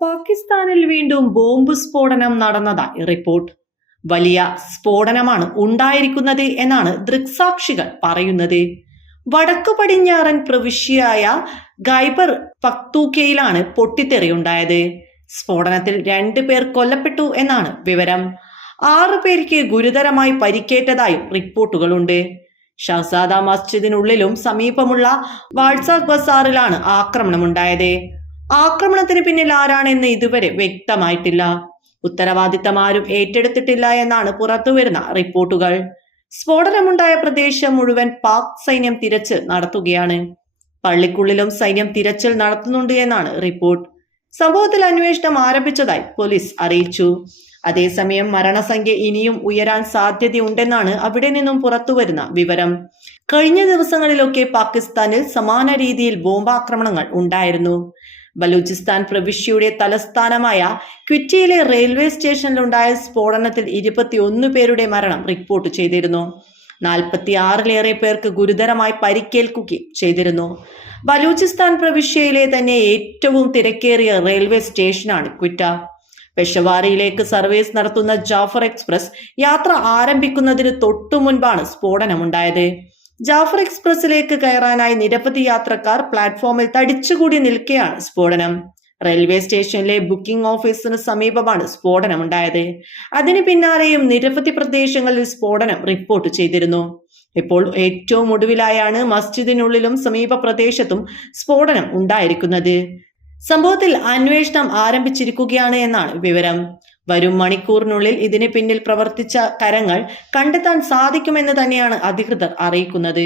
പാകിസ്ഥാനിൽ വീണ്ടും ബോംബ് സ്ഫോടനം നടന്നതായി റിപ്പോർട്ട്. വലിയ സ്ഫോടനമാണ് ഉണ്ടായിരിക്കുന്നത് എന്നാണ് ദൃക്സാക്ഷികൾ പറയുന്നത്. വടക്കു പടിഞ്ഞാറൻ പ്രവിശ്യയായ ഗൈബർ പക്തൂക്കയിലാണ് പൊട്ടിത്തെറിയുണ്ടായത് സ്ഫോടനത്തിൽ രണ്ടു പേർ കൊല്ലപ്പെട്ടു എന്നാണ് വിവരം. ആറു പേർക്ക് ഗുരുതരമായി പരിക്കേറ്റതായും റിപ്പോർട്ടുകളുണ്ട്. ഷഹസാദ മസ്ജിദിനുള്ളിലും സമീപമുള്ള വാട്സാപ്പ് ബസാറിലാണ് ആക്രമണമുണ്ടായത്. ആക്രമണത്തിന് പിന്നിൽ ആരാണെന്ന് ഇതുവരെ വ്യക്തമായിട്ടില്ല. ഉത്തരവാദിത്തം ആരും ഏറ്റെടുത്തിട്ടില്ല എന്നാണ് പുറത്തുവരുന്ന റിപ്പോർട്ടുകൾ. സ്ഫോടനമുണ്ടായ പ്രദേശം മുഴുവൻ പാക് സൈന്യം തിരച്ചിൽ നടത്തുകയാണ്. പള്ളിക്കുള്ളിലും സൈന്യം തിരച്ചിൽ നടത്തുന്നുണ്ട് എന്നാണ് റിപ്പോർട്ട്. സംഭവത്തിൽ അന്വേഷണം ആരംഭിച്ചതായി പോലീസ് അറിയിച്ചു. അതേസമയം മരണസംഖ്യ ഇനിയും ഉയരാൻ സാധ്യതയുണ്ടെന്നാണ് അവിടെ നിന്നും പുറത്തുവരുന്ന വിവരം. കഴിഞ്ഞ ദിവസങ്ങളിലൊക്കെ പാകിസ്ഥാനിൽ സമാന രീതിയിൽ ബോംബാക്രമണങ്ങൾ ഉണ്ടായിരുന്നു. ബലൂചിസ്ഥാൻ പ്രവിശ്യയുടെ തലസ്ഥാനമായ ക്വിറ്റിയിലെ റെയിൽവേ സ്റ്റേഷനിലുണ്ടായ സ്ഫോടനത്തിൽ ഇരുപത്തിയൊന്ന് പേരുടെ മരണം റിപ്പോർട്ട് ചെയ്തിരുന്നു. നാൽപ്പത്തി ആറിലേറെ പേർക്ക് ഗുരുതരമായി പരിക്കേൽക്കുകയും ചെയ്തിരുന്നു. ബലൂചിസ്ഥാൻ പ്രവിശ്യയിലെ തന്നെ ഏറ്റവും തിരക്കേറിയ റെയിൽവേ സ്റ്റേഷനാണ് ക്വിറ്റ. പെഷവാറിയിലേക്ക് സർവീസ് നടത്തുന്ന ജാഫർ എക്സ്പ്രസ് യാത്ര ആരംഭിക്കുന്നതിന് തൊട്ടു മുൻപാണ് സ്ഫോടനമുണ്ടായത്. ജാഫർ എക്സ്പ്രസിലേക്ക് കയറാനായി നിരവധി യാത്രക്കാർ പ്ലാറ്റ്ഫോമിൽ തടിച്ചുകൂടി നിൽക്കെയാണ് സ്ഫോടനം. റെയിൽവേ സ്റ്റേഷനിലെ ബുക്കിംഗ് ഓഫീസിന് സമീപമാണ് സ്ഫോടനമുണ്ടായത്. അതിന് പിന്നാലെയും നിരവധി പ്രദേശങ്ങളിൽ സ്ഫോടനം റിപ്പോർട്ട് ചെയ്തിരുന്നു. ഇപ്പോൾ ഏറ്റവും ഒടുവിലായാണ് മസ്ജിദിനുള്ളിലും സമീപ പ്രദേശത്തും സ്ഫോടനം ഉണ്ടായിരിക്കുന്നത്. സംഭവത്തിൽ അന്വേഷണം ആരംഭിച്ചിരിക്കുകയാണ് എന്നാണ് വിവരം. വരും മണിക്കൂറിനുള്ളിൽ ഇതിന് പിന്നിൽ പ്രവർത്തിച്ച കരങ്ങൾ കണ്ടെത്താൻ സാധിക്കുമെന്ന് തന്നെയാണ് അധികൃതർ അറിയിക്കുന്നത്